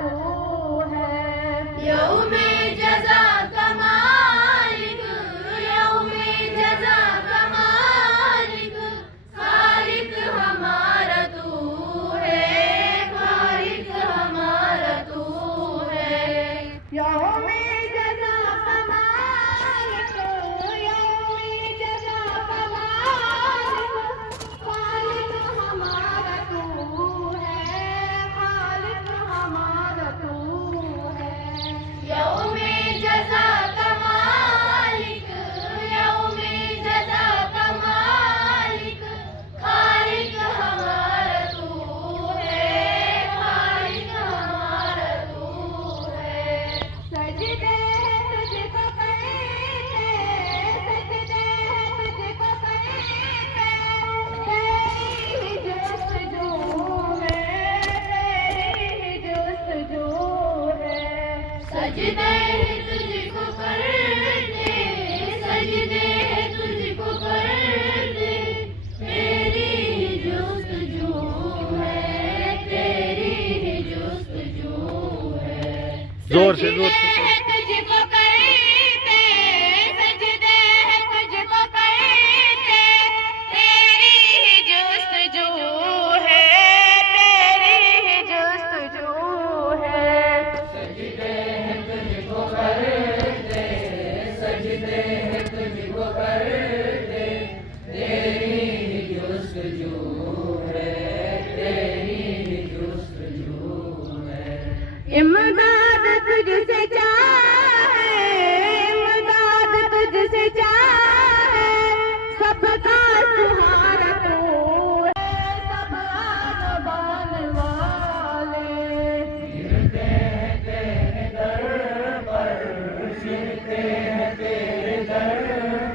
तू है। यौमे जज़ा का मालिक, यौमे जज़ा का मालिक, खालिक हमारा तू है, खालिक हमारा तू है। यौमे जज़ा का मालिक, यौमे जज़ा का मालिक, खालिक हमारा तू है, खालिक हमारा तू है। यौमे जज़ा का मालिक, यौमे जज़ा का मालिक, खालिक हमारा तू है, खालिक हमारा तू है। सजदे तुझको करते, सजदे तुझको करते, तेरी जुस्तजू है, तेरी जुस्तजू है। सजदे तुझको करते, सजदे तुझको करते, तेरी जुस्तजू है, तेरी जुस्तजू है। जोर से तुझको करते, सजदे तुझको करते, तेरी जुस्तजू है, तेरी जुस्तजू है। सजदे तुझको करते, सजदे तुझको करते, तेरी जुस्तजू है, तेरी जुस्तजू है। इमदाद तुझसे चाहे, इमदाद तुझसे चाहे, सबका सहारा तू है, सब आज़बान वाले। फिरते हैं तेरे दर पर, फिरते हैं तेरे दर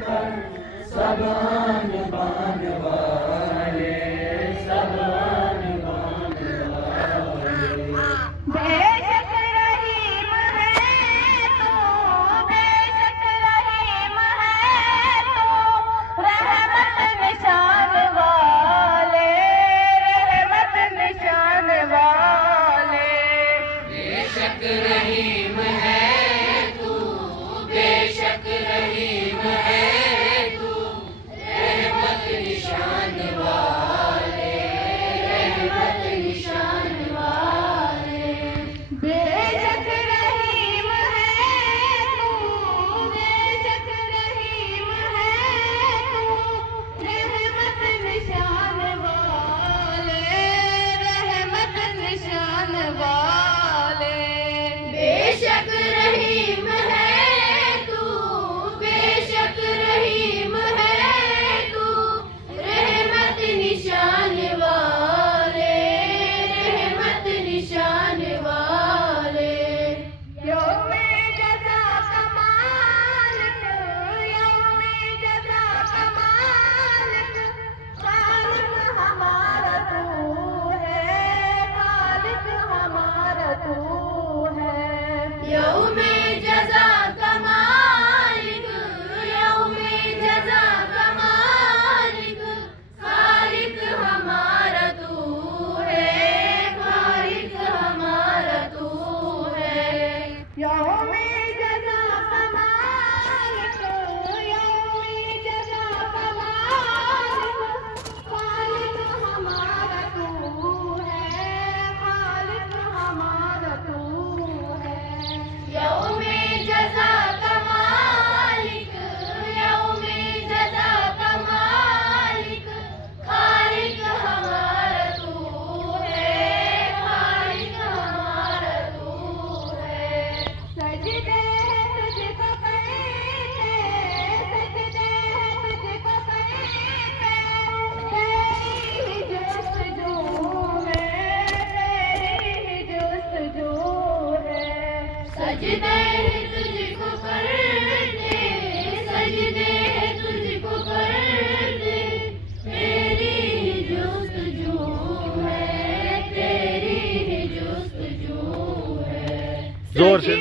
पर, सब आन बान वाले, सब आन बान वाले। बेशक रहीम है तू, बेशक रहीम है तू, रहमत निशान वाले, रहमत निशान वाले। बेशक रहीम है तू, बेशक रहीम है तू, रहमत निशान वाले, रहमत निशान वाले। बेशक रहीम है तू, बेशक रहीम है तू, रहमत निशान वाले, रहमत निशान वाले। बेशक रहीम है तू, बेशक रहीम है तू, रहमत निशान वाले, रहमत निशान वाले। यौमे जज़ा का मालिक, यौमे जज़ा का मालिक, खालिक हमारा तू है, खालिक हमारा तू है। यौमे जज़ा का मालिक, यौमे जज़ा का मालिक, खालिक हमारा तू है, खालिक हमारा तू है। यौमे जज़ा का मालिक, यौमे जज़ा का मालिक, खालिक हमारा तू है, खालिक हमारा तू है। यौमे जज़ा का मालिक, यौमे जज़ा का मालिक, खालिक हमारा तू है, खालिक हमारा तू है। सजदे तुझको करते, सजदे तुझको करते, तेरी जुस्तजू है, तेरी जुस्तजू है। सजदे तुझको करते, सजदे तुझको करते, तेरी जुस्तजू है, तेरी जुस्तजू है। जोर से